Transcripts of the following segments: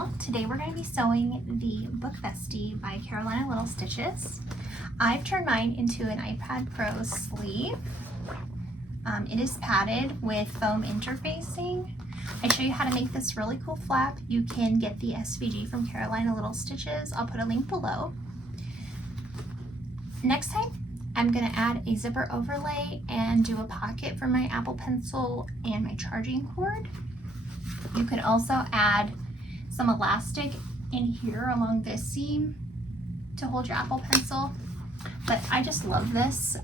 channel. Today we're going to be sewing the Book Bestie by Carolina Little Stitches. I've turned mine into an iPad Pro sleeve. It is padded with foam interfacing. I show you how to make this really cool flap. You can get the SVG from Carolina Little Stitches. I'll put a link below. Next time, I'm going to add a zipper overlay and do a pocket for my Apple Pencil and my charging cord. You could also add some elastic in here along this seam to hold your Apple Pencil. But I just love this.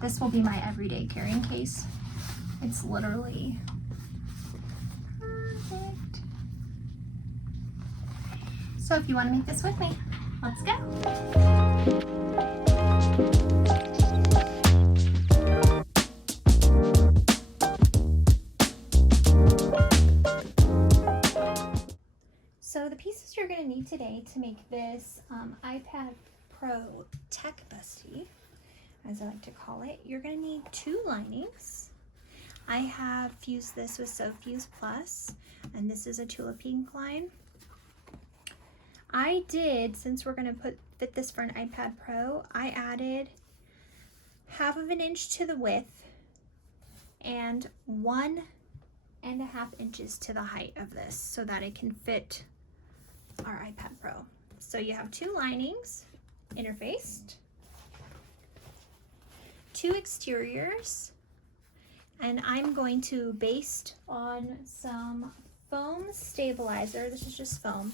This will be my everyday carrying case. It's literally perfect. So if you want to make this with me, let's go. So the pieces you're going to need today to make this iPad Pro Tech Bestie, as I like to call it, you're going to need 2 linings. I have fused this with Sew Fuse Plus, and this is a Tula Pink line. I did, since we're going to fit this for an iPad Pro, I added 1/2 inch to the width and 1.5 inches to the height of this so that it can fit our iPad Pro. So you have 2 linings interfaced, 2 exteriors, and I'm going to baste on some foam stabilizer. This is just foam.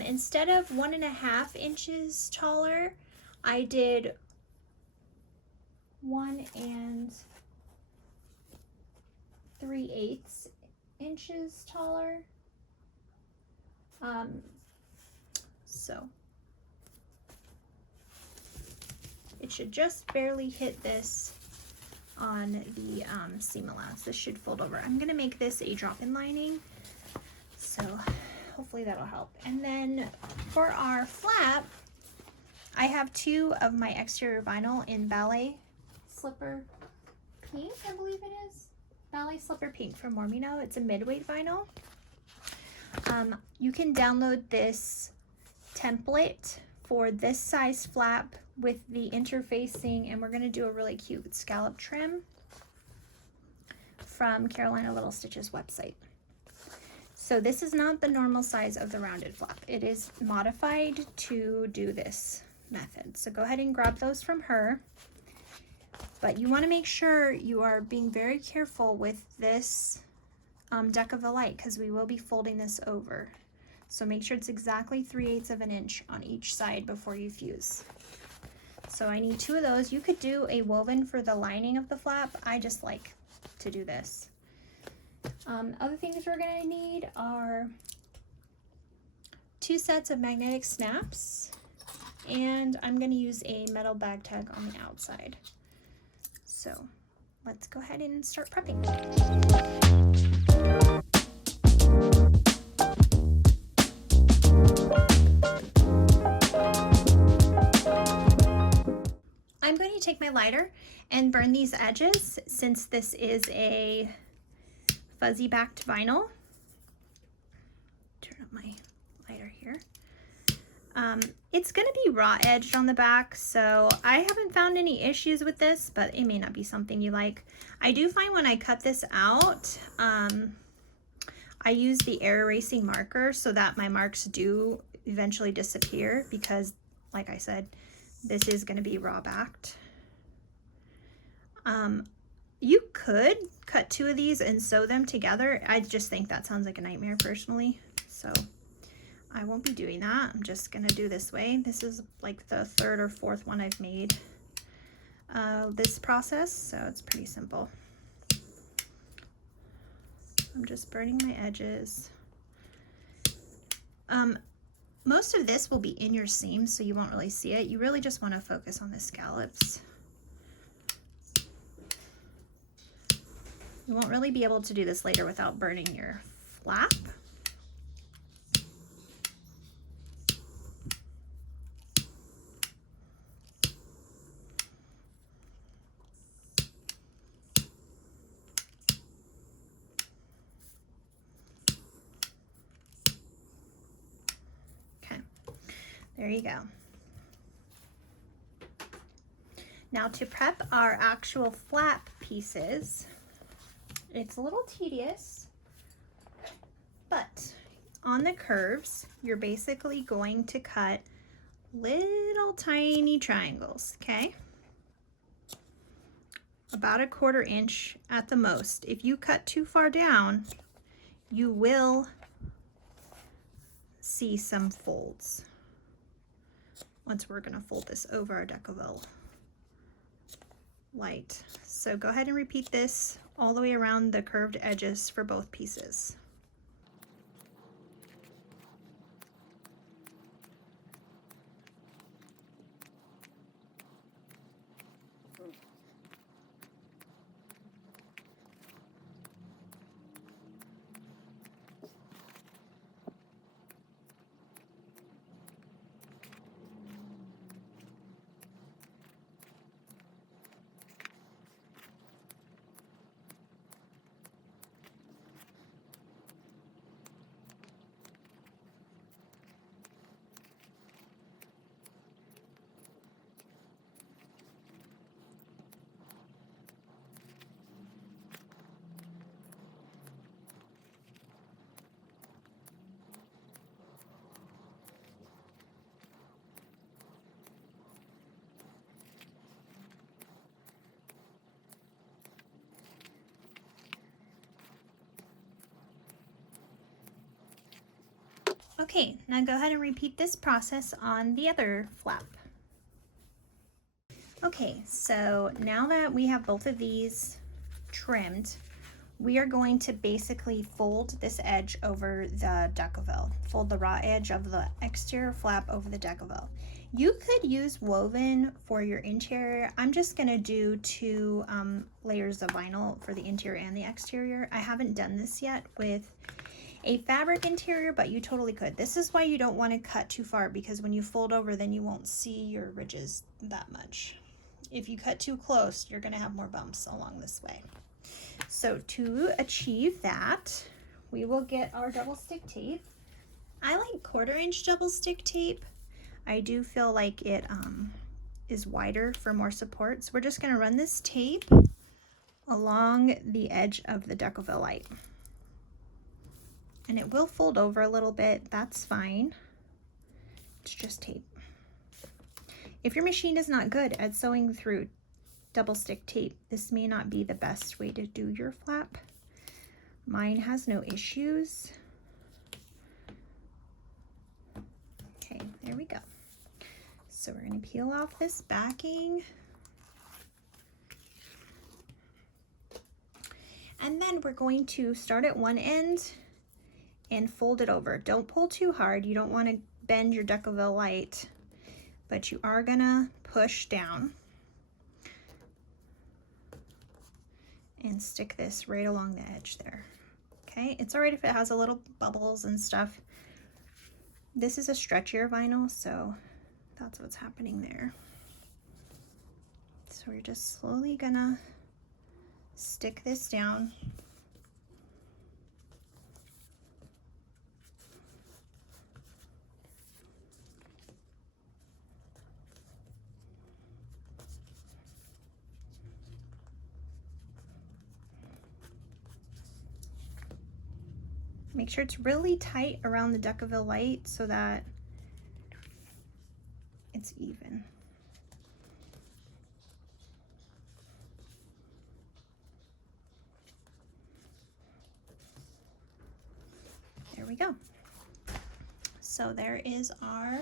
Instead of 1.5 inches taller, I did 1 3/8 inches taller. So it should just barely hit this on the seam allowance. This should fold over. I'm gonna make this a drop-in lining, so hopefully that'll help. And then for our flap, I have 2 of my exterior vinyl in Ballet Slipper Pink, I believe it is. Ballet Slipper Pink from Mormino. It's a mid-weight vinyl. You can download this template for this size flap with the interfacing, and we're going to do a really cute scallop trim from Carolina Little Stitches website. So this is not the normal size of the rounded flap. It is modified to do this method. So go ahead and grab those from her. But you want to make sure you are being very careful with this deck of the light, because we will be folding this over. So make sure it's exactly 3/8 inch on each side before you fuse. So I need 2 of those. You could do a woven for the lining of the flap. I just like to do this. Other things we're going to need are 2 sets of magnetic snaps, and I'm going to use a metal bag tag on the outside. So let's go ahead and start prepping. I'm going to take my lighter and burn these edges, since this is a fuzzy backed vinyl. Turn up my lighter here. It's going to be raw edged on the back, so I haven't found any issues with this, but it may not be something you like. I do find when I cut this out, I use the air erasing marker so that my marks do eventually disappear, because like I said, this is going to be raw backed. You could cut 2 of these and sew them together. I just think that sounds like a nightmare personally, so I won't be doing that. I'm just going to do this way. This is like the 3rd or 4th one I've made this process, so it's pretty simple. I'm just burning my edges. Most of this will be in your seam, so you won't really see it. You really just want to focus on the scallops. You won't really be able to do this later without burning your flap. There you go. Now to prep our actual flap pieces, it's a little tedious, but on the curves, you're basically going to cut little tiny triangles, okay? About 1/4 inch at the most. If you cut too far down, you will see some folds. Once we're gonna fold this over our Decaville light. So go ahead and repeat this all the way around the curved edges for both pieces. Okay, now go ahead and repeat this process on the other flap. Okay, so now that we have both of these trimmed, we are going to basically fold this edge over the Decaville. Fold the raw edge of the exterior flap over the Decaville. You could use woven for your interior. I'm just gonna do 2 layers of vinyl for the interior and the exterior. I haven't done this yet with a fabric interior, but you totally could. This is why you don't want to cut too far, because when you fold over, then you won't see your ridges that much. If you cut too close, you're going to have more bumps along this way. So to achieve that, we will get our double stick tape. I like 1/4 inch double stick tape. I do feel like it is wider for more support. So we're just going to run this tape along the edge of the Decaville light. And it will fold over a little bit, that's fine. It's just tape. If your machine is not good at sewing through double stick tape, this may not be the best way to do your flap. Mine has no issues. Okay, there we go. So we're going to peel off this backing. And then we're going to start at one end and fold it over. Don't pull too hard. You don't want to bend your Decaville light, but you are gonna push down and stick this right along the edge there. Okay, it's all right if it has a little bubbles and stuff. This is a stretchier vinyl, so that's what's happening there. So we're just slowly gonna stick this down. Make sure it's really tight around the Decaville light so that it's even. There we go. So there is our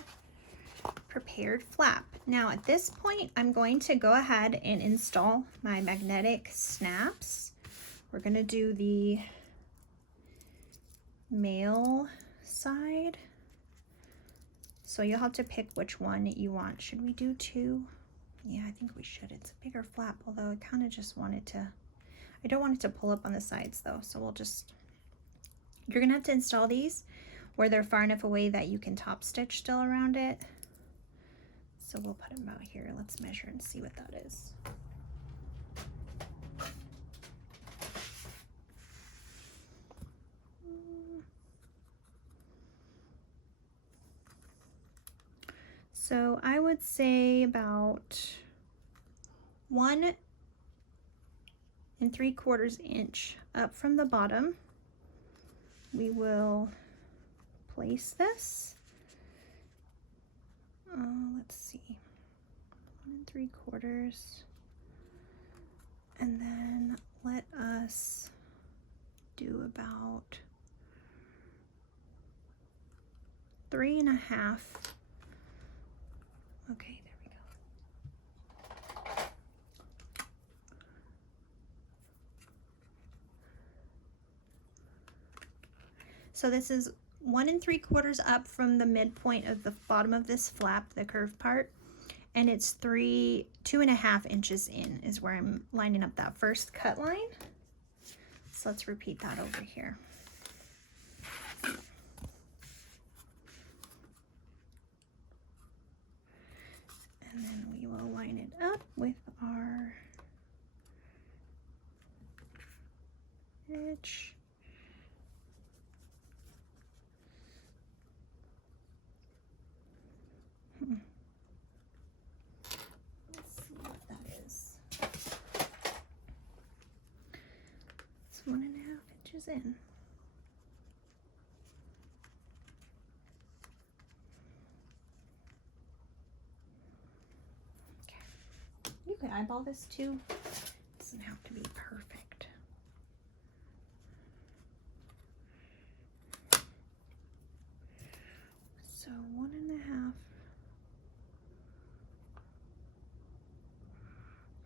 prepared flap. Now at this point, I'm going to go ahead and install my magnetic snaps. We're going to do the male side, so you'll have to pick which one you want. Should we do 2? Yeah, I think we should. It's a bigger flap, although I kind of just wanted to, I don't want it to pull up on the sides though, so we'll just, you're gonna have to install these where they're far enough away that you can top stitch still around it. So we'll put them out here. Let's measure and see what that is. So I would say about 1 3/4 inch up from the bottom. We will place this. Let's see, 1 3/4, and then let us do about 3.5. Okay, there we go. So this is 1 3/4 up from the midpoint of the bottom of this flap, the curved part, and it's 2.5 inches in is where I'm lining up that first cut line. So let's repeat that over here. And then we will line it up with our edge. Let's see what that is. It's 1.5 inches in. You could eyeball this too. It doesn't have to be perfect. So 1.5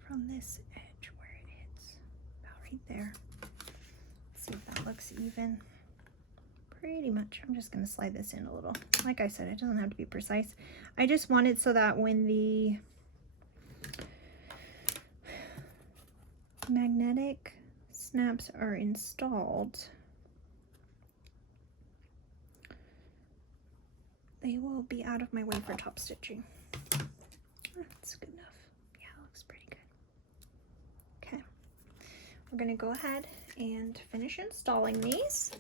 from this edge where it hits, about right there. Let's see if that looks even. Pretty much. I'm just going to slide this in a little. Like I said, it doesn't have to be precise. I just want it so that when the magnetic snaps are installed, they will be out of my way for top stitching. That's good enough. Yeah, it looks pretty good. Okay, we're gonna go ahead and finish installing these.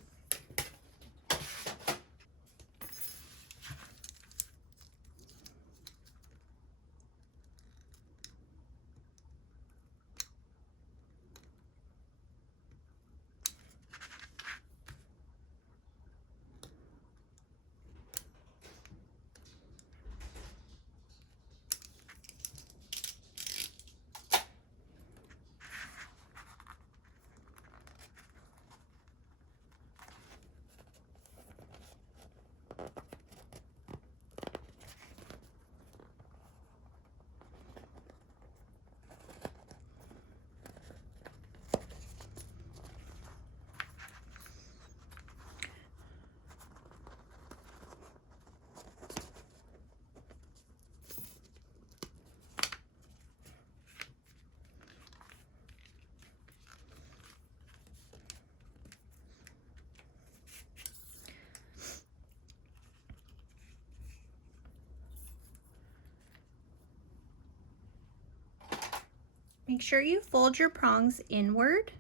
Make sure you fold your prongs inward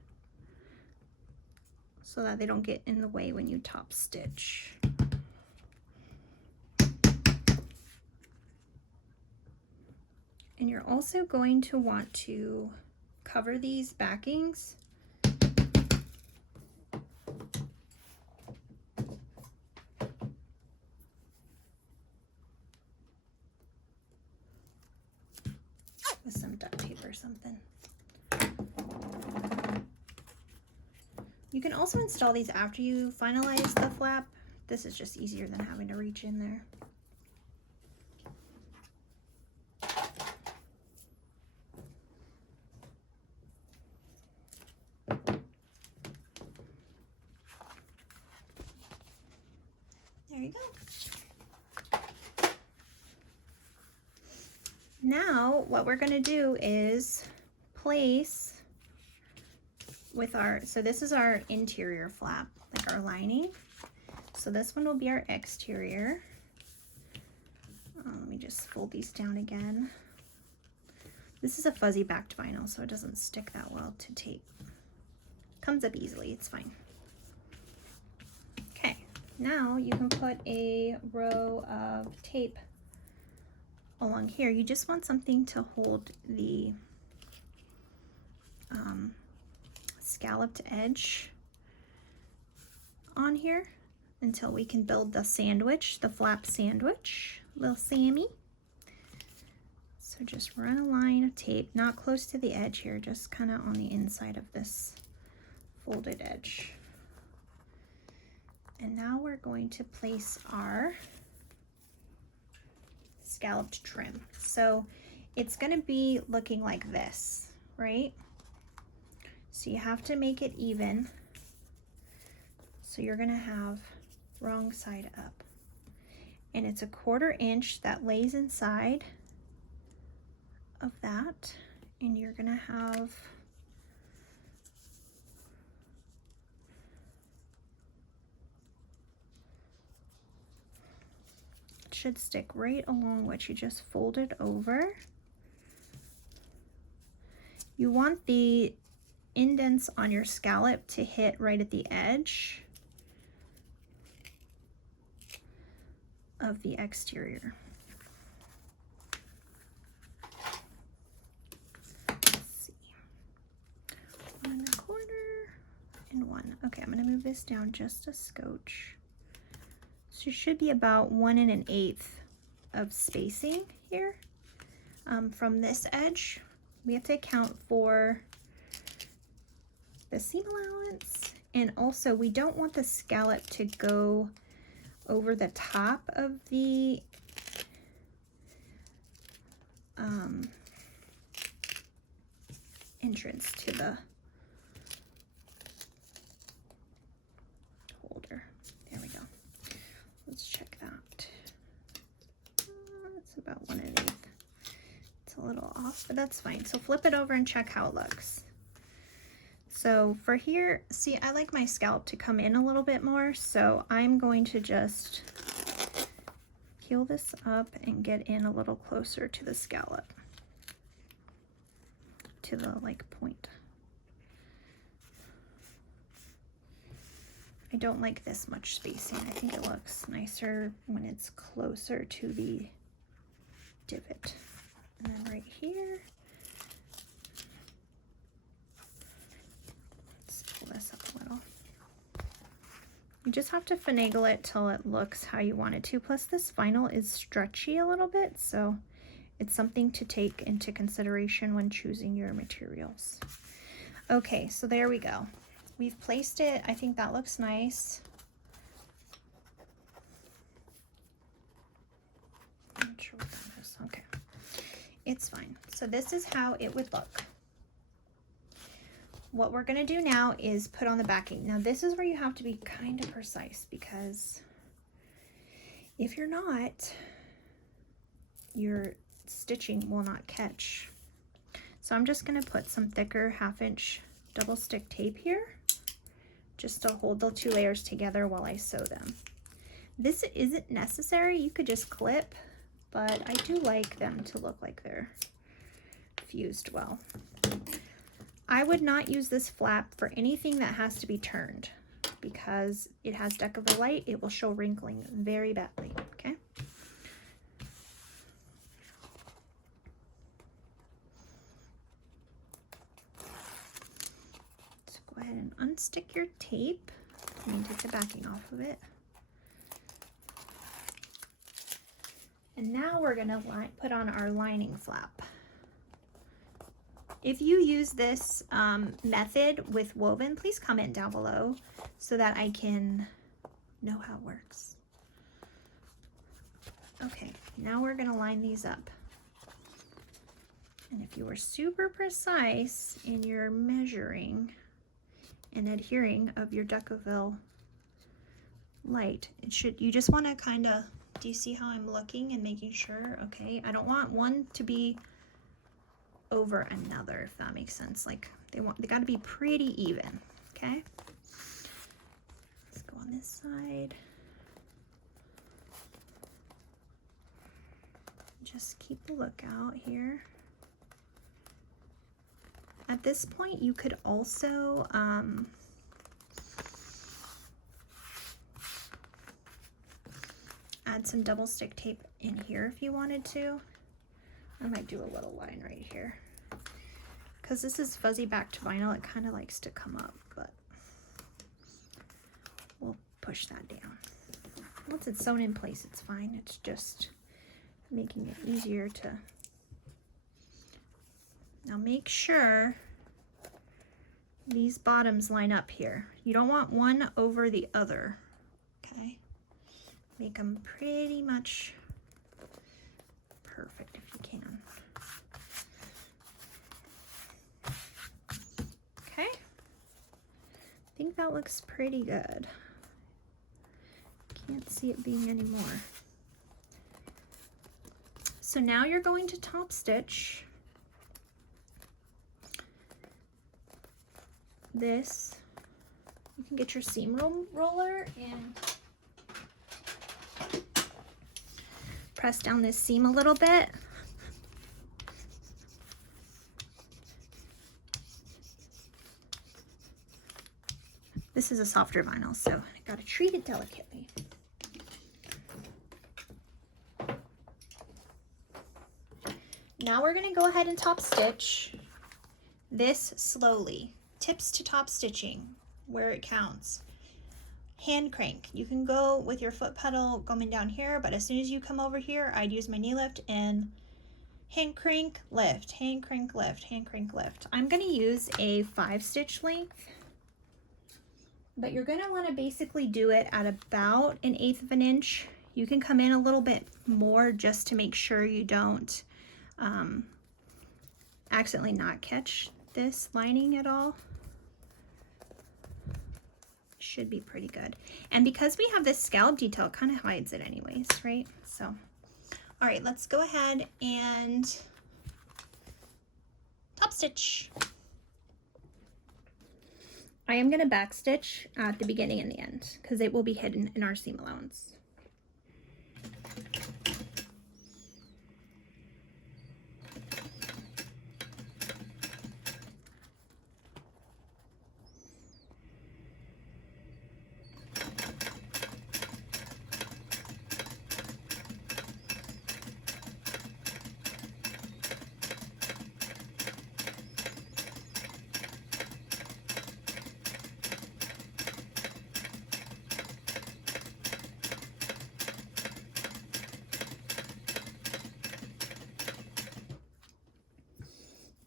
so that they don't get in the way when you top stitch. And you're also going to want to cover these backings with some duct tape or something. You can also install these after you finalize the flap. This is just easier than having to reach in there. There you go. Now what we're going to do is place with our, so this is our interior flap, like our lining. So this one will be our exterior. Let me just fold these down again. This is a fuzzy backed vinyl, so it doesn't stick that well to tape. Comes up easily, it's fine. Okay, now you can put a row of tape along here, you just want something to hold the scalloped edge on here until we can build the sandwich, the flap sandwich, little Sammy. So just run a line of tape, not close to the edge here, just kind of on the inside of this folded edge. And now we're going to place our scalloped trim. So it's going to be looking like this, right? So you have to make it even. So you're going to have wrong side up. And it's a 1/4 inch that lays inside of that, and you're gonna have it should stick right along what you just folded over. You want the indents on your scallop to hit right at the edge of the exterior. In the corner and one. Okay, I'm going to move this down just a scotch. So it should be about 1 1/8 of spacing here from this edge. We have to account for the seam allowance, and also we don't want the scallop to go over the top of the entrance to the holder. There we go. Let's check that. It's about 1 1/8. It's a little off, but that's fine. So flip it over and check how it looks. So for here, see, I like my scallop to come in a little bit more, so I'm going to just peel this up and get in a little closer to the scallop, to the like point. I don't like this much spacing. I think it looks nicer when it's closer to the divot. And then right here, let's pull this up a little. You just have to finagle it till it looks how you want it to. Plus this vinyl is stretchy a little bit, so it's something to take into consideration when choosing your materials. Okay, so there we go. We've placed it. I think that looks nice. I'm not sure what that is. Okay, it's fine. So this is how it would look. What we're going to do now is put on the backing. Now this is where you have to be kind of precise, because if you're not, your stitching will not catch. So I'm just going to put some thicker 1/2 inch double stick tape here just to hold the 2 layers together while I sew them. This isn't necessary. You could just clip, but I do like them to look like they're fused well. I would not use this flap for anything that has to be turned, because it has decorative light. It will show wrinkling very badly, okay? So go ahead and unstick your tape and take the backing off of it. And now we're gonna put on our lining flap. If you use this method with woven, please comment down below so that I can know how it works. Okay, now we're gonna line these up. And if you were super precise in your measuring and adhering of your Decoville light, you just wanna kinda, do you see how I'm looking and making sure? Okay, I don't want one to be over another, if that makes sense. Like they got to be pretty even. Okay, let's go on this side. Just keep a lookout here. At this point, you could also add some double stick tape in here if you wanted to. I might do a little line right here. Because this is fuzzy backed vinyl, it kind of likes to come up, but we'll push that down. Once it's sewn in place, it's fine. It's just making it easier to... Now make sure these bottoms line up here. You don't want one over the other, okay? Make them pretty much perfect if you can. Okay, I think that looks pretty good. Can't see it being any more. So now you're going to top stitch this. You can get your seam roller and press down this seam a little bit. This is a softer vinyl, so I gotta treat it delicately. Now we're gonna go ahead and top stitch this slowly. Tips to top stitching where it counts. Hand crank. You can go with your foot pedal going down here, but as soon as you come over here, I'd use my knee lift and hand crank, lift, hand crank, lift, hand crank, lift. I'm gonna use a 5-stitch length, but you're gonna wanna basically do it at about 1/8 of an inch. You can come in a little bit more just to make sure you don't accidentally not catch this lining at all. Should be pretty good. And because we have this scallop detail, it kind of hides it anyways, right? So, all right, let's go ahead and top stitch. I am gonna back stitch at the beginning and the end because it will be hidden in our seam allowance.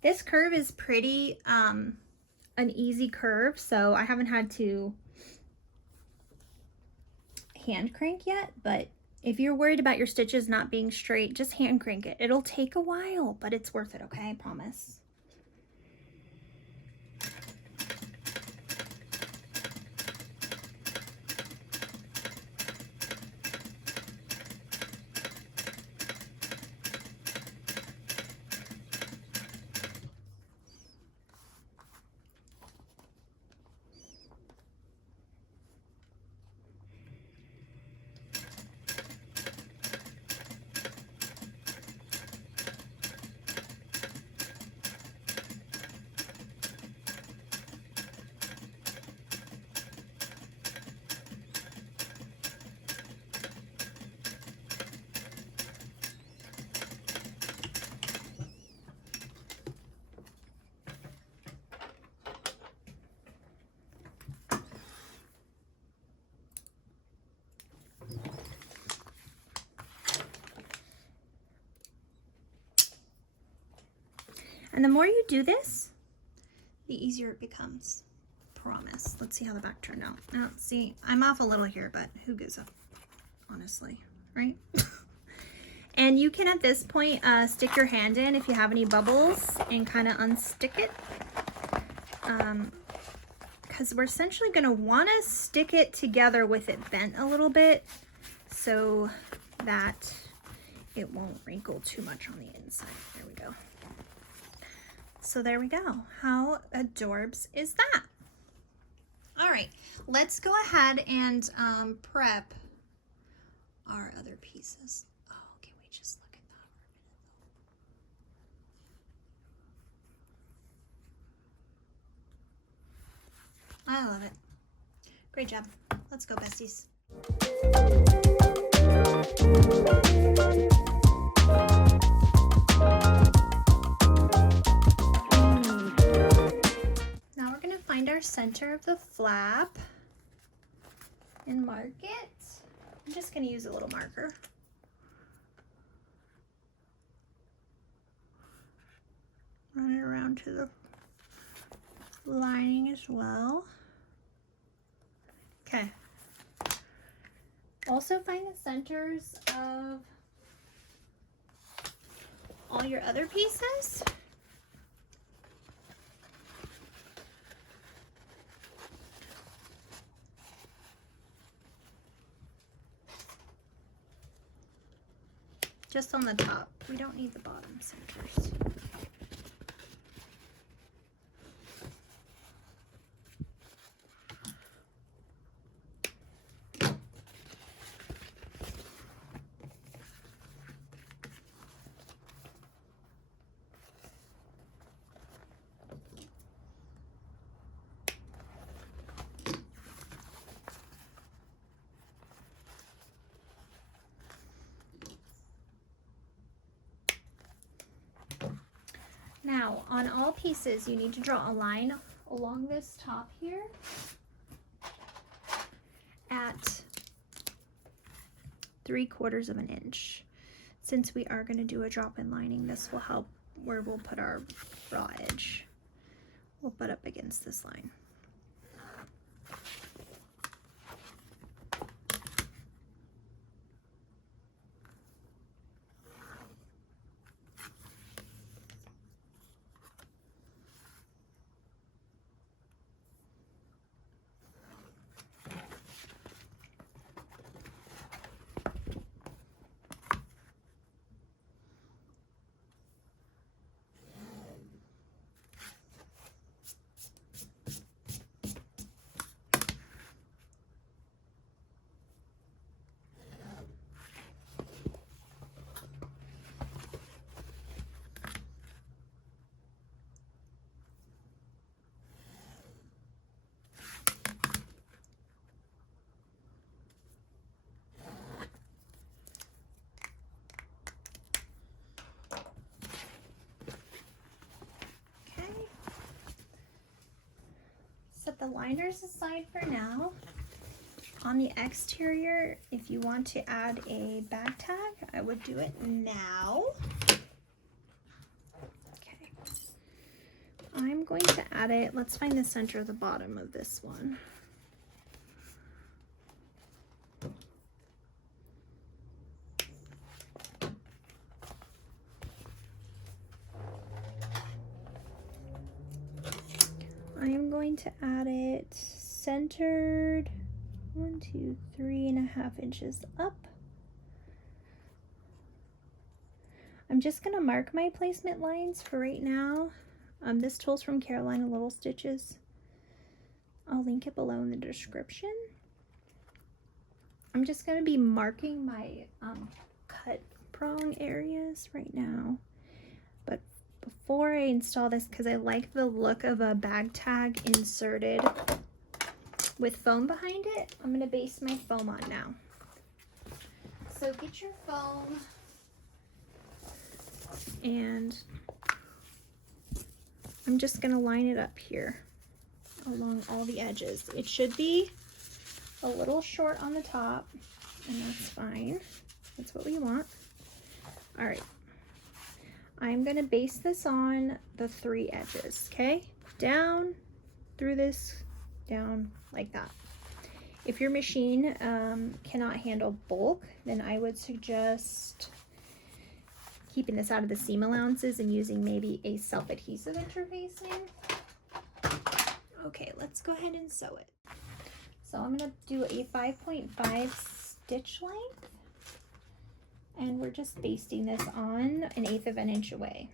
This curve is pretty an easy curve, so I haven't had to hand crank yet, but if you're worried about your stitches not being straight, just hand crank it. It'll take a while, but it's worth it, okay? I promise. And the more you do this, the easier it becomes. Promise. Let's see how the back turned out. Now, see, I'm off a little here, but who gives up? Honestly, right? And you can, at this point, stick your hand in if you have any bubbles and kind of unstick it. Because we're essentially going to want to stick it together with it bent a little bit so that it won't wrinkle too much on the inside. There we go. So there we go. How adorbs is that? All right, let's go ahead and prep our other pieces. Oh, can we just look at that for a minute? I love it. Great job. Let's go, besties. find our center of the flap and mark it. I'm just going to use a little marker. Run it around to the lining as well. Okay. Also find the centers of all your other pieces. Just on the top. We don't need the bottom centers. Now, on all pieces, you need to draw a line along this top here at 3/4 of an inch. Since we are going to do a drop-in lining, this will help where we'll put our raw edge. We'll put up against this line. Set the liners aside for now. On the exterior, if you want to add a bag tag, I would do it now. Okay. I'm going to add it. Let's find the center of the bottom of this one. I am going to add it centered 1, 2, 3.5 inches up. I'm just going to mark my placement lines for right now. This tool's from Carolina Little Stitches. I'll link it below in the description. I'm just going to be marking my cut prong areas right now. But before I install this, because I like the look of a bag tag inserted with foam behind it, I'm going to base my foam on now. So get your foam and I'm just going to line it up here along all the edges. It should be a little short on the top, and that's fine. That's what we want. All right. I'm going to base this on the 3 edges, okay? Down, through this, down, like that. If your machine cannot handle bulk, then I would suggest keeping this out of the seam allowances and using maybe a self-adhesive interfacing. Okay, let's go ahead and sew it. So I'm going to do a 5.5 stitch length, and we're just basting this on 1/8 of an inch away.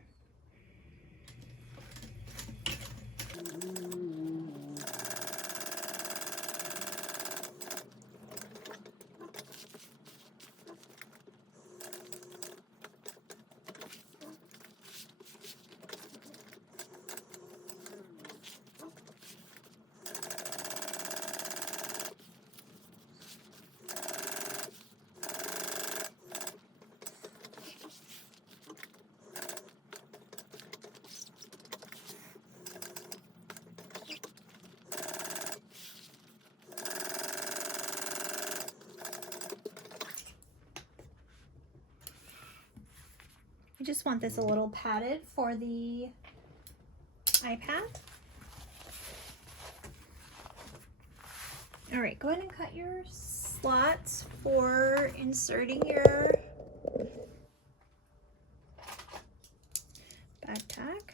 I just want this a little padded for the iPad. All right, go ahead and cut your slots for inserting your back tag.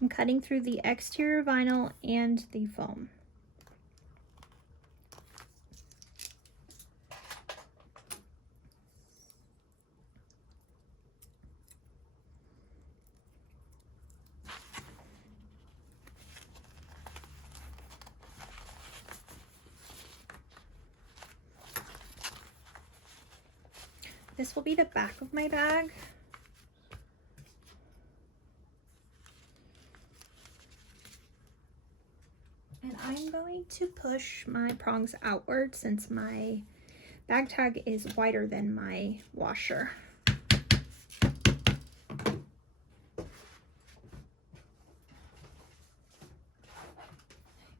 I'm cutting through the exterior vinyl and the foam. This will be the back of my bag. And I'm going to push my prongs outward since my bag tag is wider than my washer. If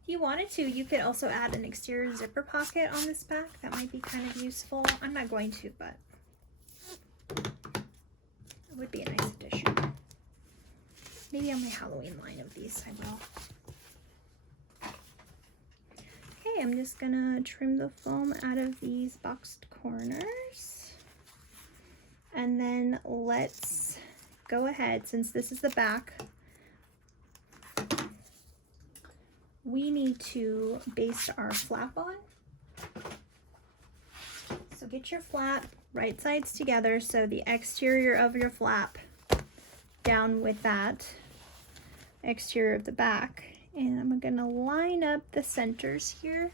you wanted to, you could also add an exterior zipper pocket on this bag. That might be kind of useful. I'm not going to, but it would be a nice addition. Maybe on my Halloween line of these I will. Okay, I'm just gonna trim the foam out of these boxed corners. And then let's go ahead, since this is the back, we need to baste our flap on. So get your flap right sides together, so the exterior of your flap down with that exterior of the back. And I'm gonna line up the centers here.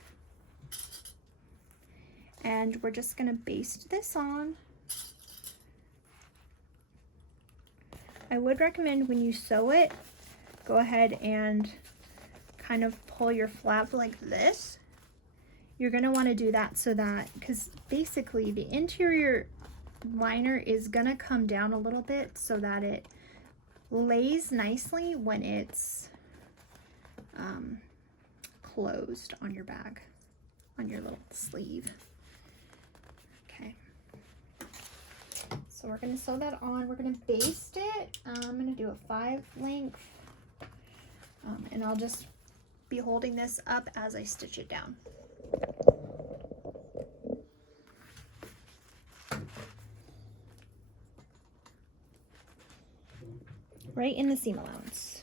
And we're just gonna baste this on. I would recommend when you sew it, go ahead and kind of pull your flap like this. You're gonna wanna do that so that, because basically the interior liner is gonna come down a little bit so that it lays nicely when it's closed on your bag, on your little sleeve. Okay, so we're going to sew that on. We're going to baste it. I'm going to do a 5 length, and I'll just be holding this up as I stitch it down. Right in the seam allowance.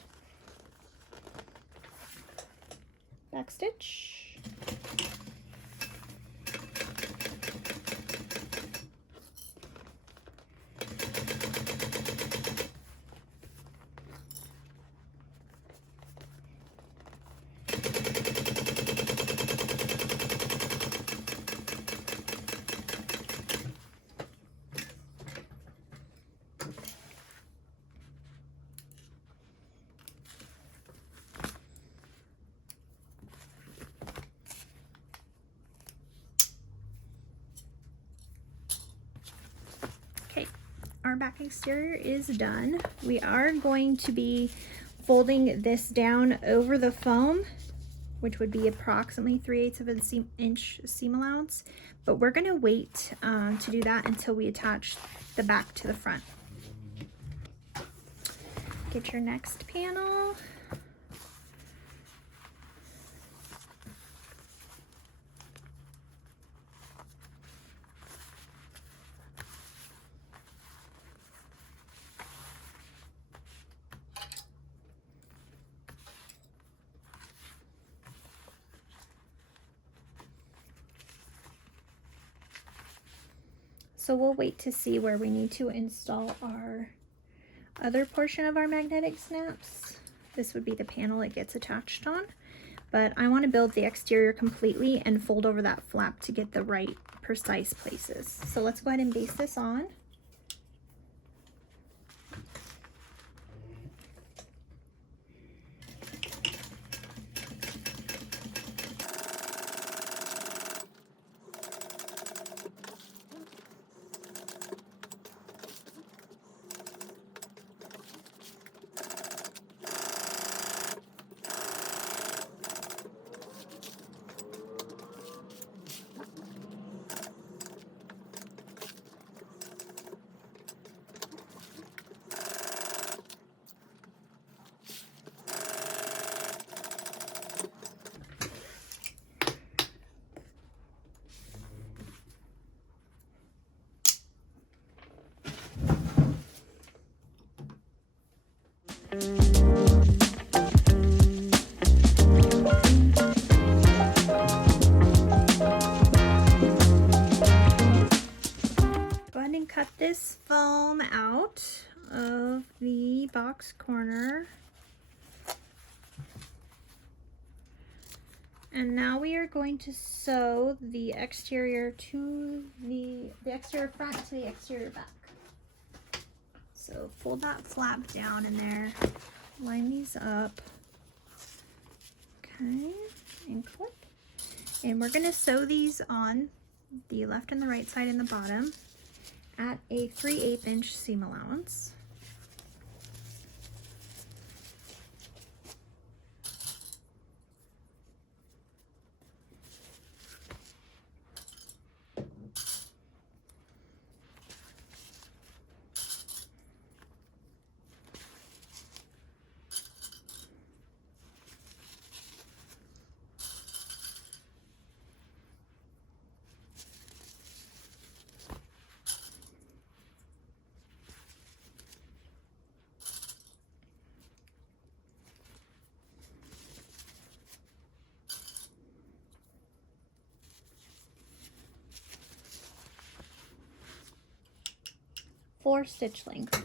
Back stitch. Our back exterior is done. We are going to be folding this down over the foam, which would be approximately 3/8 of an inch seam allowance, but we're going to wait to do that until we attach the back to the front. Get your next panel. So we'll wait to see where we need to install our other portion of our magnetic snaps. This would be the panel it gets attached on, but I want to build the exterior completely and fold over that flap to get the right precise places. So let's go ahead and baste this on. box corner. And now we are going to sew the exterior to the exterior front to the exterior back. So fold that flap down in there, line these up, okay, and clip. And we're gonna sew these on the left and the right side and the bottom at a 3/8 inch seam allowance. Four stitch length.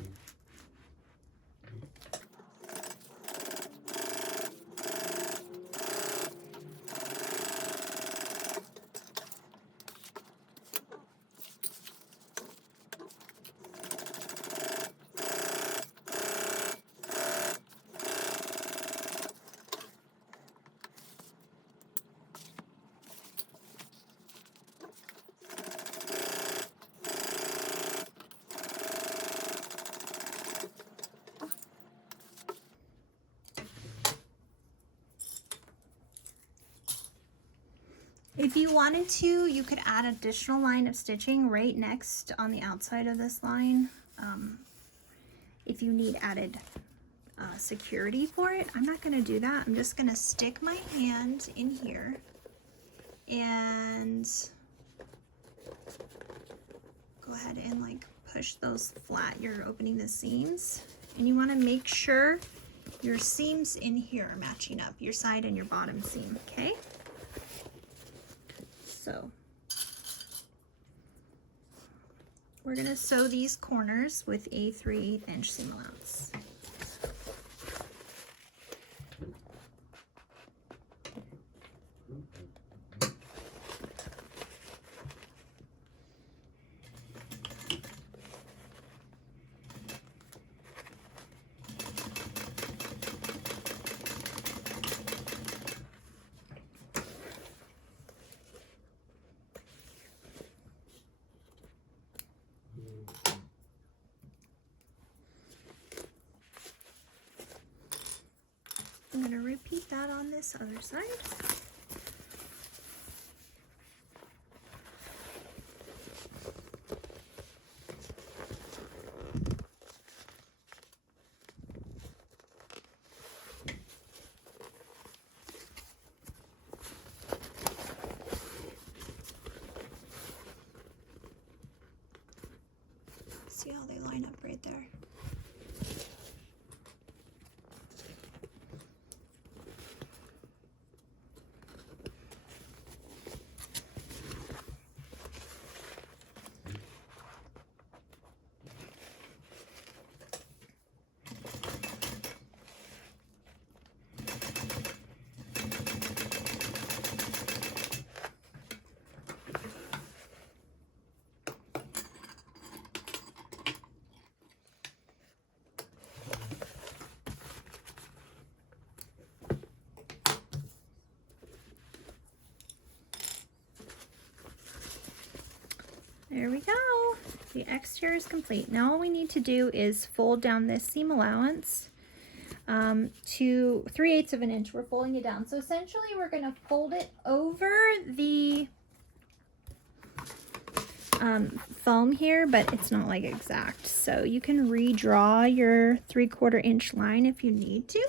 If you wanted to, you could add additional line of stitching right next on the outside of this line. If you need added security for it, I'm not going to do that. I'm just going to stick my hand in here and go ahead and like push those flat. You're opening the seams, and you want to make sure your seams in here are matching up, your side and your bottom seam, okay? So we're going to sew these corners with a 3/8 inch seam allowance. I'm going to repeat that on this other side. See how they line up right there? There we go. The exterior is complete. Now all we need to do is fold down this seam allowance to 3/8 of an inch. We're folding it down. So essentially we're going to fold it over the foam here, but it's not like exact. So you can redraw your 3/4 inch line if you need to.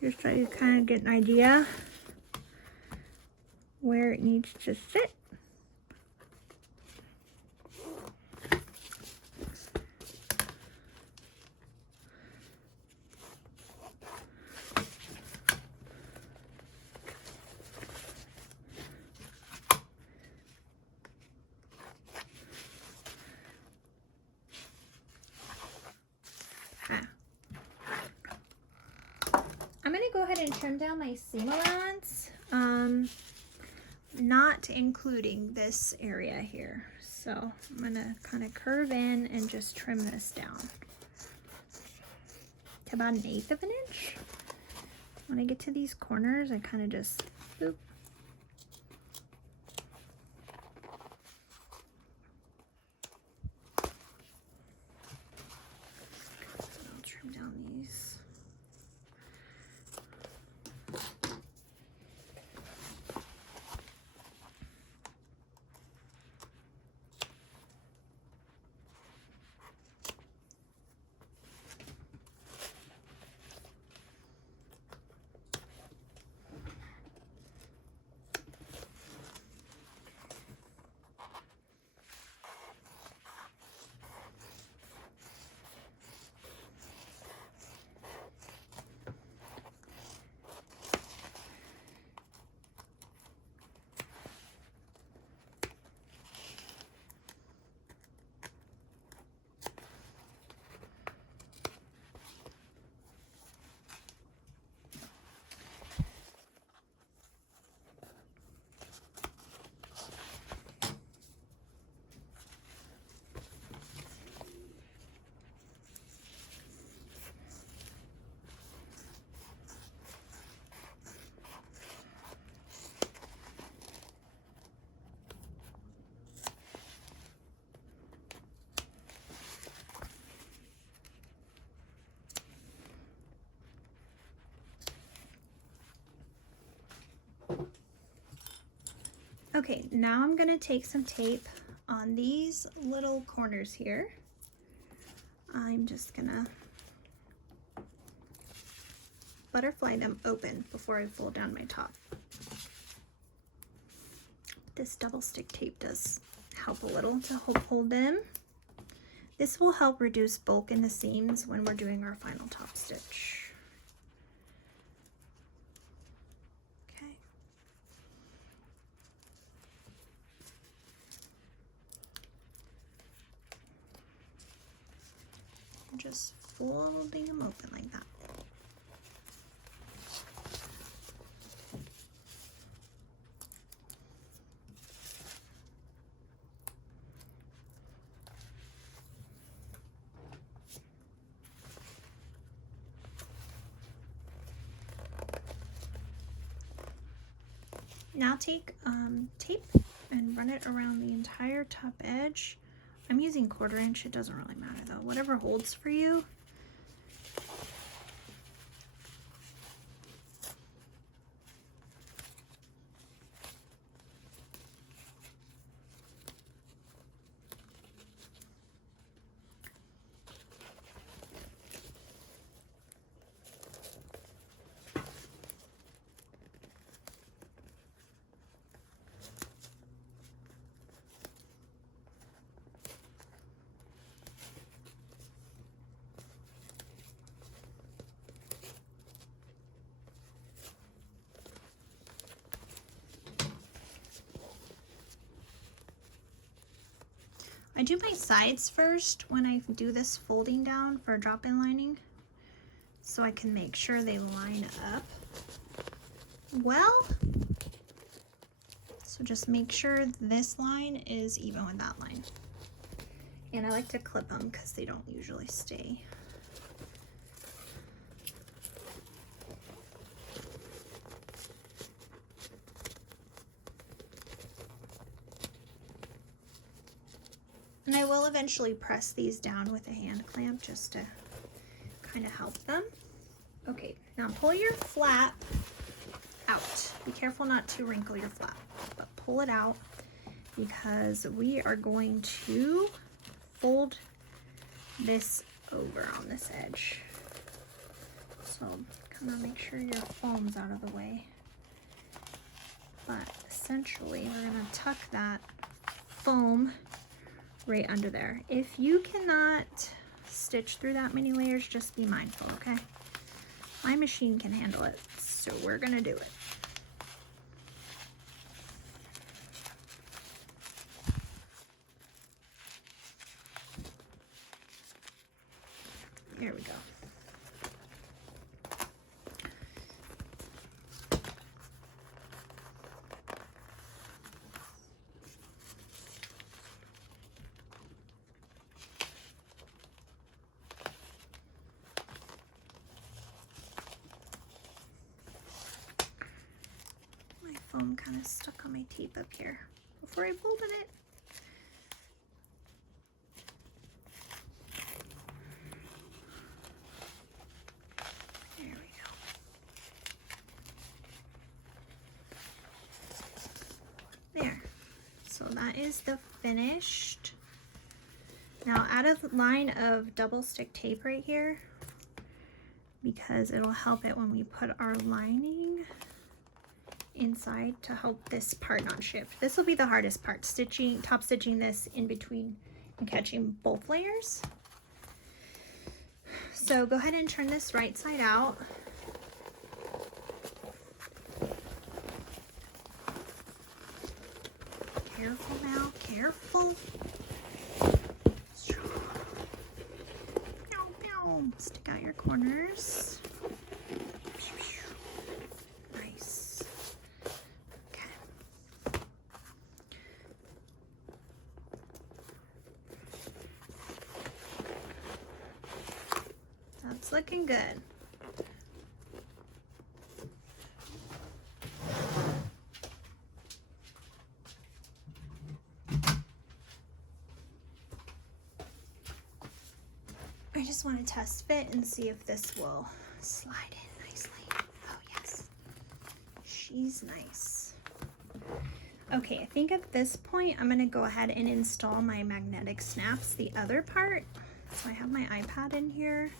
Just so you kind of get an idea where it needs to sit. ahead and trim down my seam allowance, not including this area here. So I'm gonna kind of curve in and just trim this down to about 1/8 of an inch. When I get to these corners, I kind of just boop. I'll trim down these. Okay, now I'm gonna take some tape on these little corners here. I'm just gonna butterfly them open before I fold down my top. This double stick tape does help a little to hold them. This will help reduce bulk in the seams when we're doing our final top stitch. Just folding them open like that. Now take tape and run it around the entire top edge. I'm using 1/4 inch, it doesn't really matter though. Whatever holds for you. I do my sides first when I do this folding down for drop-in lining, so I can make sure they line up well. So just make sure this line is even with that line. And I like to clip them because they don't usually stay. And I will eventually press these down with a hand clamp just to kind of help them. Okay, now pull your flap out. Be careful not to wrinkle your flap, but pull it out because we are going to fold this over on this edge. So kind of make sure your foam's out of the way. But essentially, we're gonna tuck that foam right under there. If you cannot stitch through that many layers, just be mindful, okay? My machine can handle it, so we're gonna do it. Here we go. foam kind of stuck on my tape up here before I folded it. There we go. There. So that is the finished. Now add a line of double stick tape right here because it'll help it when we put our lining inside to help this part not shift. This will be the hardest part, top stitching this in between and catching both layers. So go ahead and turn this right side out. Careful now, careful. Stick out your corners. Nice. Okay. That's looking good. I just want to test fit and see if this will slide in nicely. Oh yes, she's nice. Okay, I think at this point I'm going to go ahead and install my magnetic snaps, the other part. So I have my iPad in here.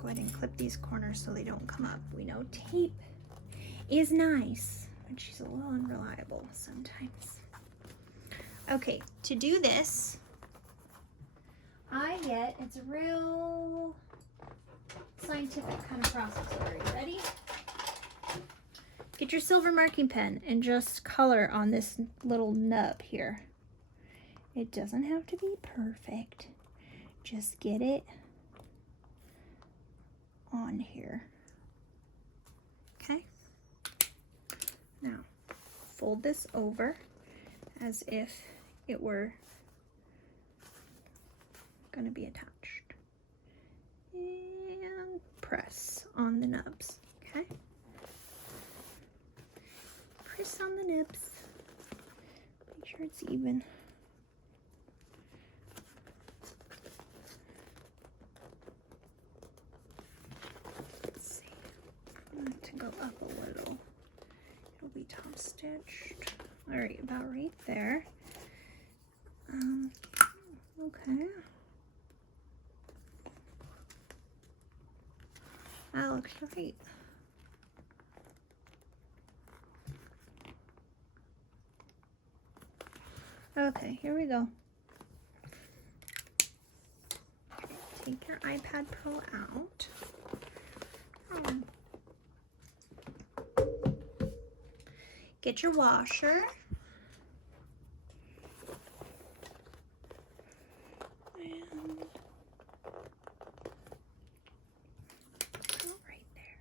Go ahead and clip these corners so they don't come up. We know tape is nice, but she's a little unreliable sometimes. Okay, to do this, it's a real scientific kind of process. Are you ready? Get your silver marking pen and just color on this little nub here. It doesn't have to be perfect. Just get it on here. Okay? Now, fold this over as if it were going to be attached. And press on the nubs, okay? Press on the nibs. Make sure it's even. Let's see. I want it to go up a little. It'll be top stitched. All right, about right there. Okay. That looks great. Okay, here we go. Okay, take your iPad Pro out. Get your washer. And right there.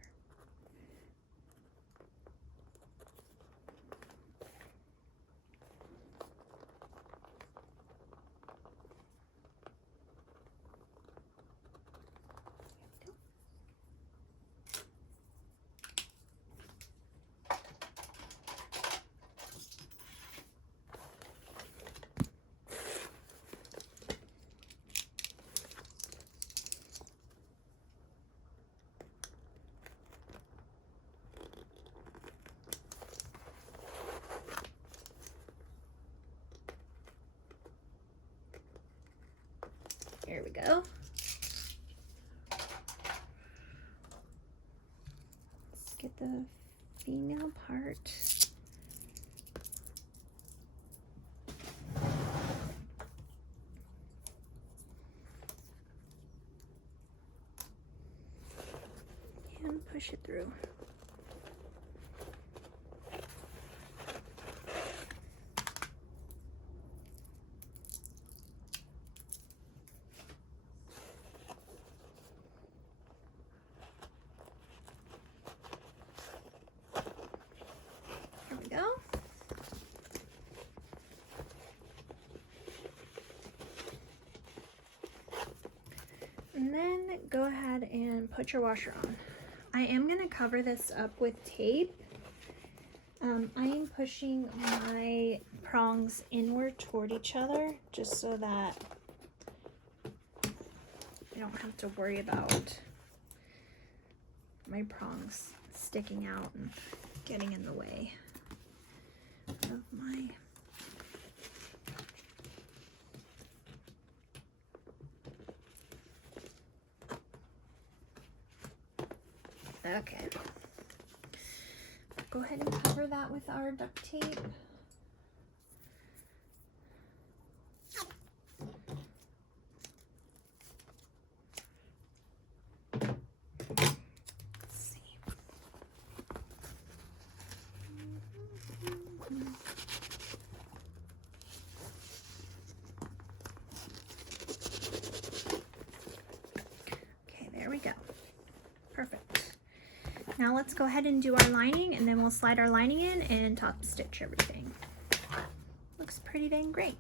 There we go. Let's get the female part. And push it through. And then go ahead and put your washer on. I am going to cover this up with tape I am pushing my prongs inward toward each other just so that I don't have to worry about my prongs sticking out and getting in the way of my okay. Go ahead and cover that with our duct tape. Now let's go ahead and do our lining, and then we'll slide our lining in and top stitch everything. Looks pretty dang great.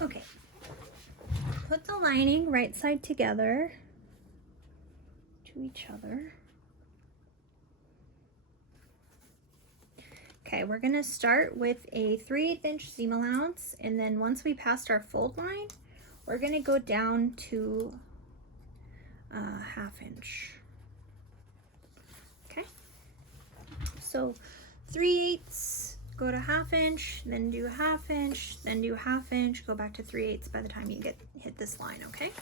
Okay, put the lining right side together to each other. Okay, we're gonna start with a 3/8 inch seam allowance, and then once we passed our fold line, we're gonna go down to 1/2 inch. Okay, so 3/8, go to 1/2 inch, then do 1/2 inch, then do 1/2 inch, go back to 3/8 by the time you hit this line, okay?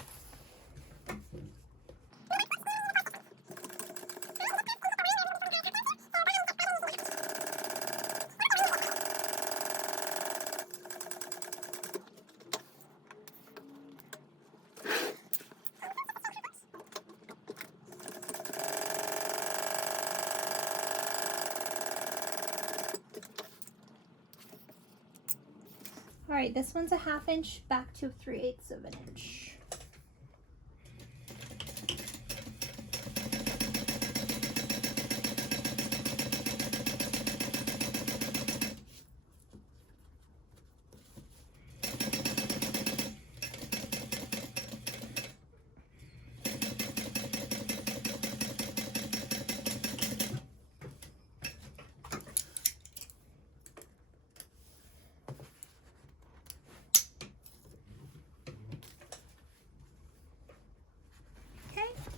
All right, this one's a 1/2 inch back to 3/8 of an inch.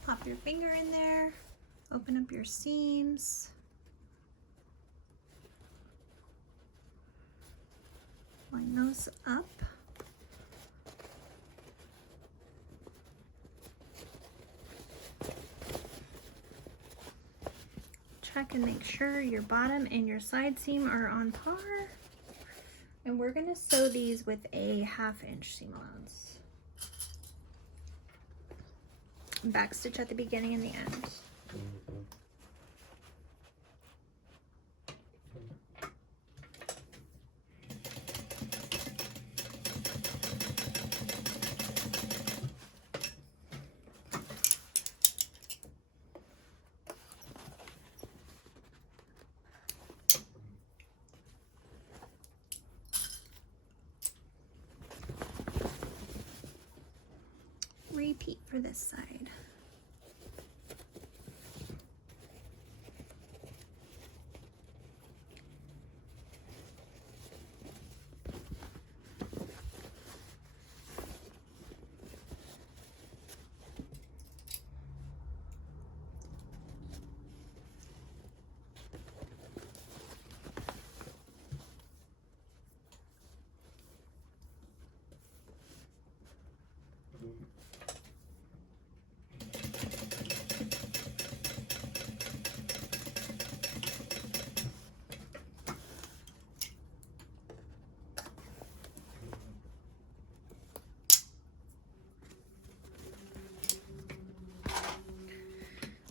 Pop your finger in there, open up your seams. Line those up. Check and make sure your bottom and your side seam are on par. And we're gonna sew these with a 1/2 inch seam allowance. Back stitch at the beginning and the end. Repeat for this side.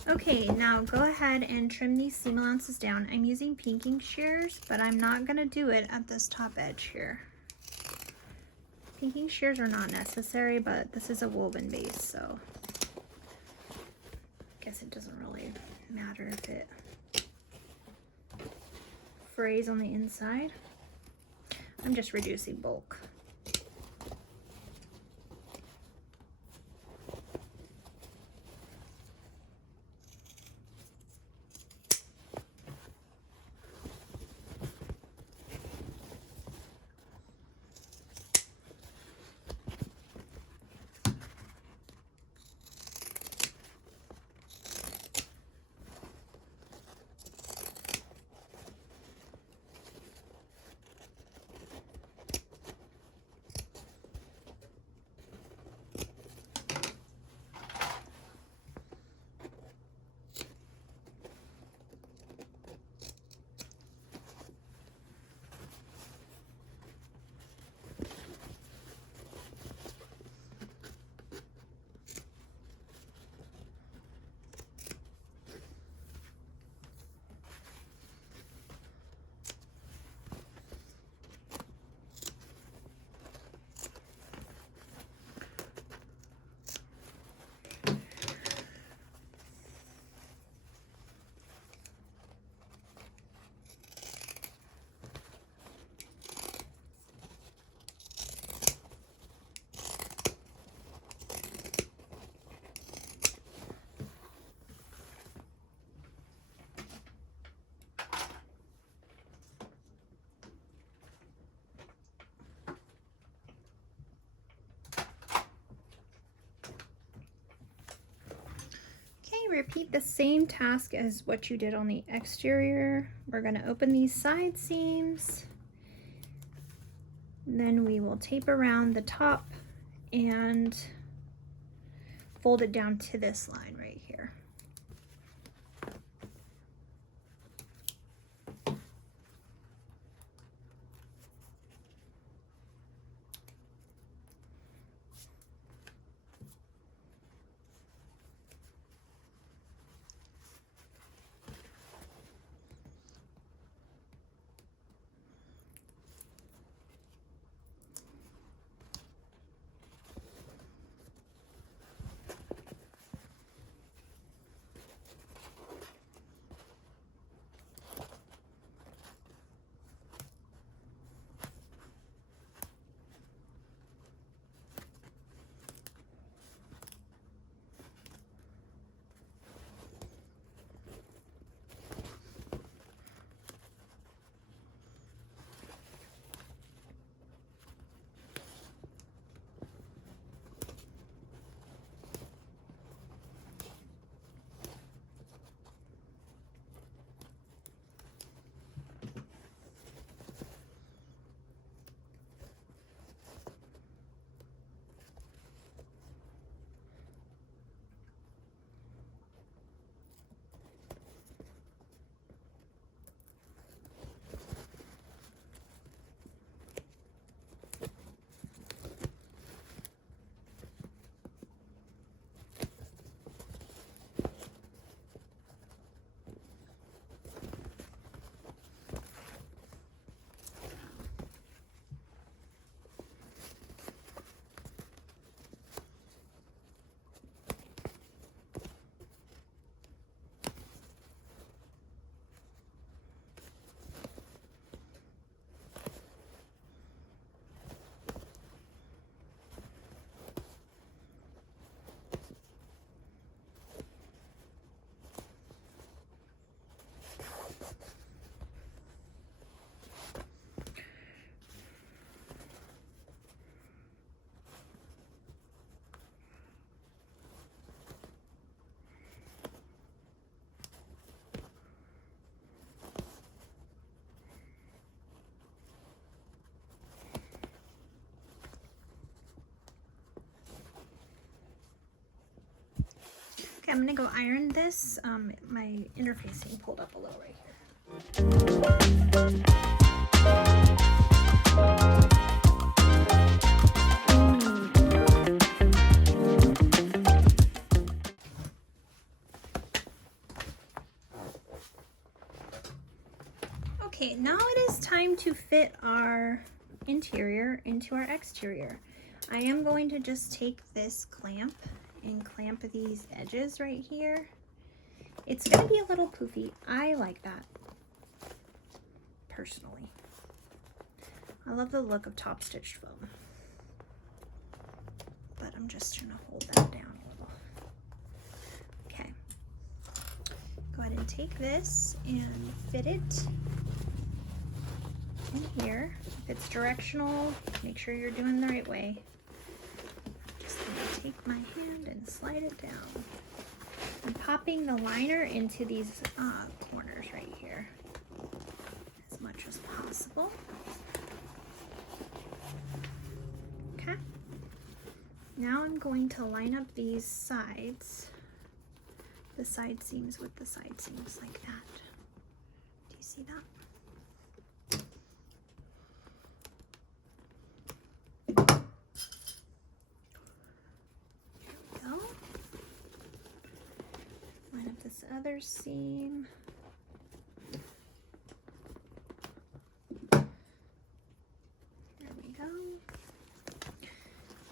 Okay, now go ahead and trim these seam allowances down. I'm using pinking shears, but I'm not gonna do it at this top edge here. Pinking shears are not necessary, but this is a woven base, so I guess it doesn't really matter if it frays on the inside. I'm just reducing bulk. Repeat the same task as what you did on the exterior. We're going to open these side seams, and then we will tape around the top and fold it down to this line right here. Okay, I'm gonna go iron this. My interfacing pulled up a little right here. Okay, now it is time to fit our interior into our exterior. I am going to just take this clamp and clamp these edges right here. It's going to be a little poofy. I like that, personally. I love the look of top stitched foam, but I'm just trying to hold that down a little. Okay, go ahead and take this and fit it in here. If it's directional, make sure you're doing the right way. I'm just gonna take my hand and slide it down. I'm popping the liner into these corners right here as much as possible. Okay. Now I'm going to line up these sides, the side seams with the side seams like that. Do you see that? This other seam. There we go.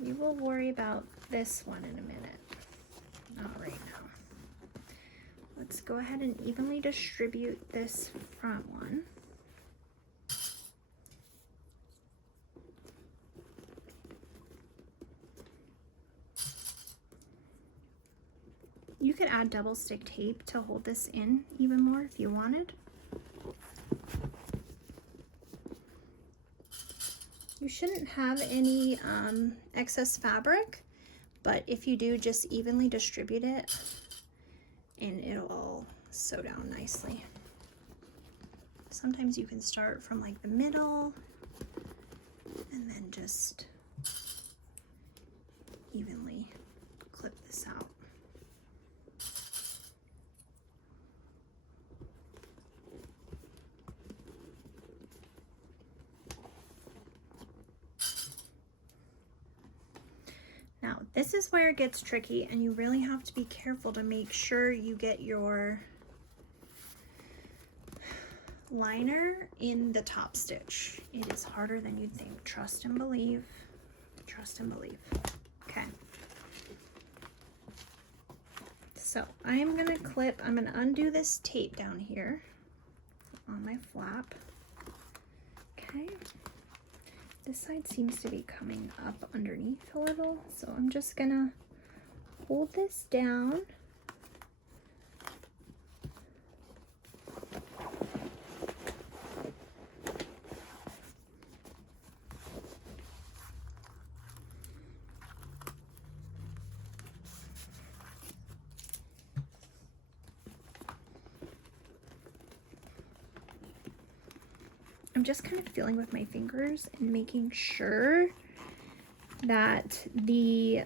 We will worry about this one in a minute. Not right now. Let's go ahead and evenly distribute this front one. You could add double stick tape to hold this in even more if you wanted. You shouldn't have any excess fabric, but if you do, just evenly distribute it and it'll all sew down nicely. Sometimes you can start from like the middle and then just evenly clip this out. Now, this is where it gets tricky, and you really have to be careful to make sure you get your liner in the top stitch. It is harder than you'd think. Trust and believe. Trust and believe. Okay. So I am going to clip, I'm going to undo this tape down here on my flap. Okay. This side seems to be coming up underneath a little, so I'm just gonna hold this down. I'm just kind of feeling with my fingers and making sure that the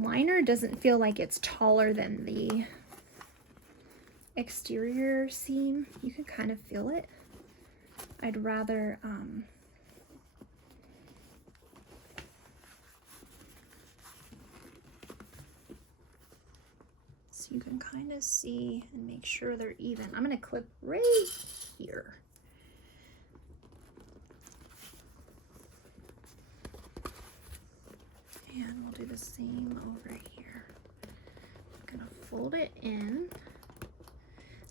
liner doesn't feel like it's taller than the exterior seam. You can kind of feel it. I'd rather so you can kind of see and make sure they're even. I'm going to clip right here. And we'll do the same over here. I'm gonna fold it in.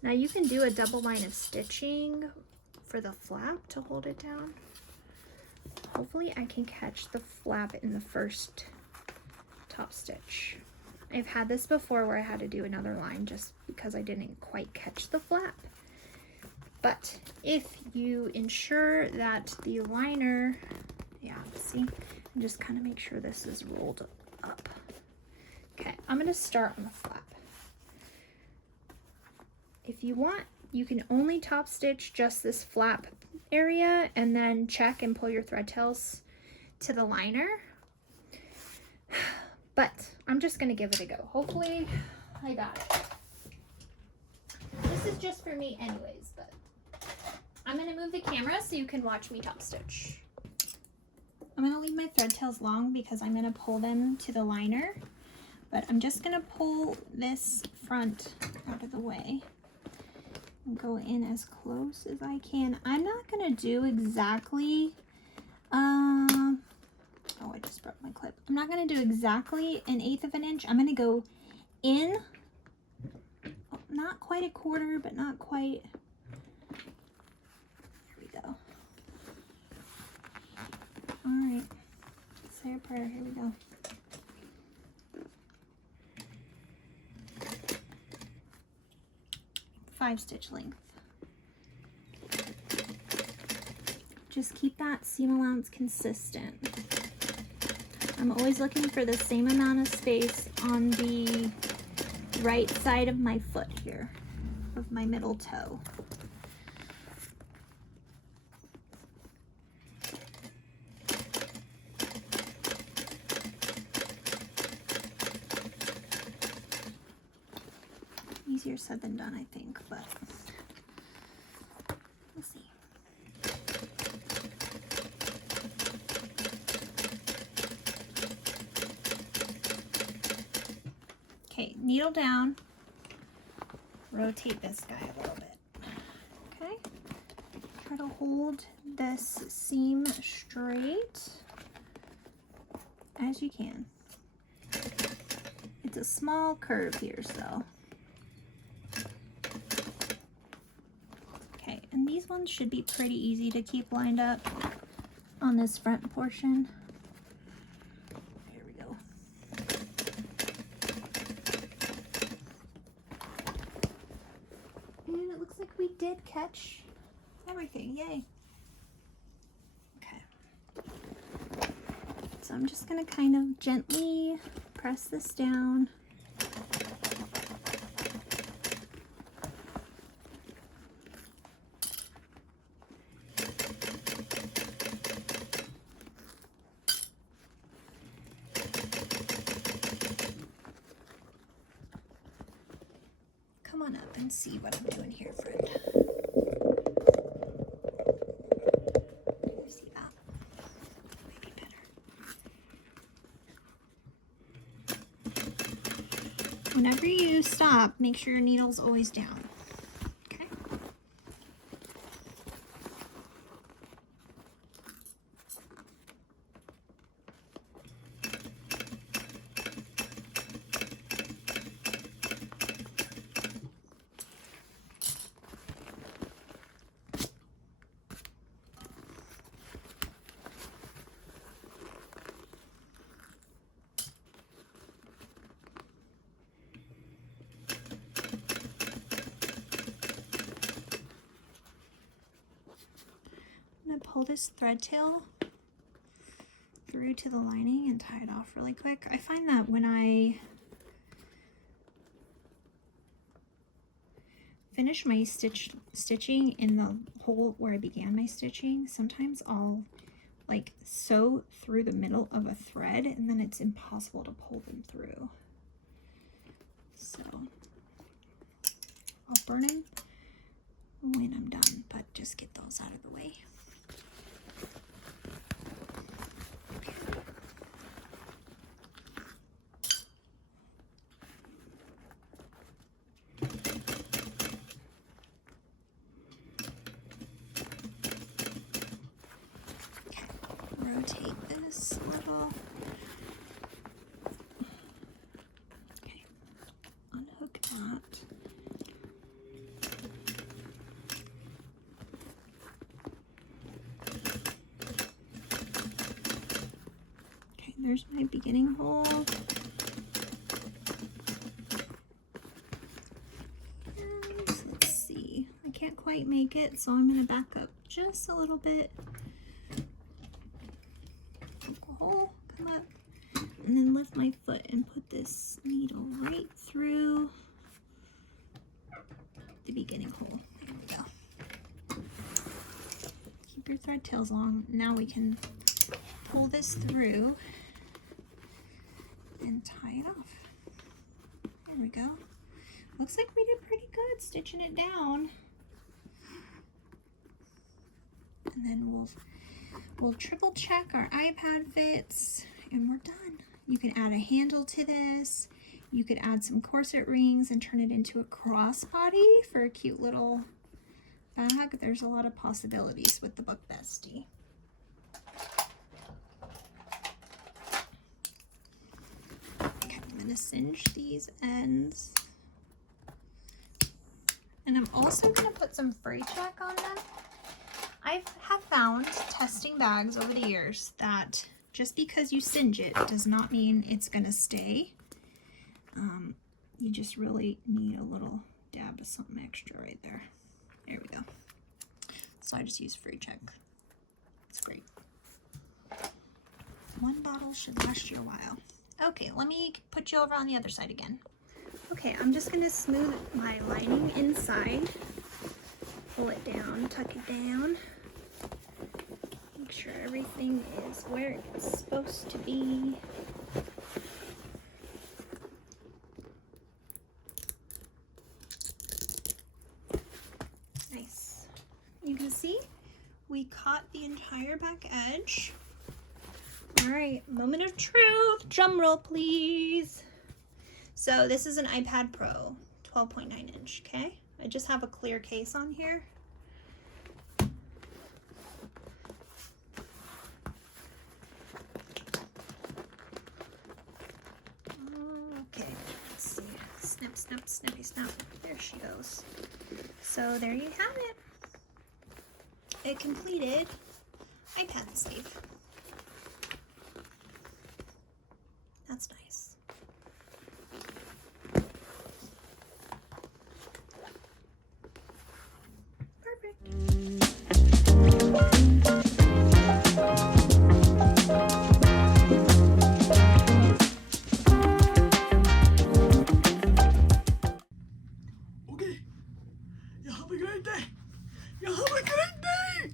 Now you can do a double line of stitching for the flap to hold it down. Hopefully I can catch the flap in the first top stitch. I've had this before where I had to do another line just because I didn't quite catch the flap. But if you ensure that the liner, yeah, see, and just kind of make sure this is rolled up. Okay, I'm going to start on the flap. If you want, you can only top stitch just this flap area and then check and pull your thread tails to the liner. But I'm just going to give it a go. Hopefully I got it. This is just for me anyways, but I'm going to move the camera so you can watch me top stitch. I'm going to leave my thread tails long because I'm going to pull them to the liner, but I'm just going to pull this front out of the way and go in as close as I can. I'm not going to do exactly, oh, I just broke my clip. I'm not going to do exactly 1/8 of an inch. I'm going to go in, not quite a quarter, but not quite. There we go. her. Here we go. Five stitch length. Just keep that seam allowance consistent. I'm always looking for the same amount of space on the right side of my foot here, of my middle toe. Easier said than done, I think, but we'll see. Okay, needle down, rotate this guy a little bit. Okay, try to hold this seam straight as you can. It's a small curve here, so. Okay, and these ones should be pretty easy to keep lined up on this front portion. Here we go. And it looks like we did catch everything, yay. Okay. So I'm just gonna kind of gently press this down. Come on up and see what I'm doing here, friend. See that? Maybe better. Whenever you stop, make sure your needle's always down. Okay? Pull this thread tail through to the lining and tie it off really quick. I find that when I finish my stitching in the hole where I began my stitching, sometimes I'll like sew through the middle of a thread and then it's impossible to pull them through. So I'll burn them when I'm done, but just get those out of the way. Rotate this a little. Okay, unhook that. Okay, there's my beginning hole. And let's see, I can't quite make it, so I'm going to back up just a little bit. Hole, come up, and then lift my foot and put this needle right through the beginning hole. There we go. Keep your thread tails long. Now we can pull this through and tie it off. There we go. Looks like we did pretty good stitching it down. And then we'll triple check our iPad fits and we're done. You can add a handle to this. You could add some corset rings and turn it into a crossbody for a cute little bag. There's a lot of possibilities with the Book Bestie. Okay, I'm gonna singe these ends. And I'm also gonna put some fray check on them. I have found testing bags over the years that Just because you singe it does not mean it's gonna stay. You just really need a little dab of something extra right there. There we go. So I just use Free Check. It's great. One bottle should last you a while. Okay, let me put you over on the other side again. Okay, I'm just gonna smooth my lining inside. Pull it down, tuck it down. Make sure everything is where it's supposed to be. Nice. You can see we caught the entire back edge. All right, moment of truth. Drum roll, please. So this is an iPad Pro, 12.9 inch, okay? I just have a clear case on here. Okay, let's see. Snip, snip, snippy, snap. There she goes. So there you have it. A completed iPad sleeve. That's nice. Perfect. Okay. You have a great day. You have a great day.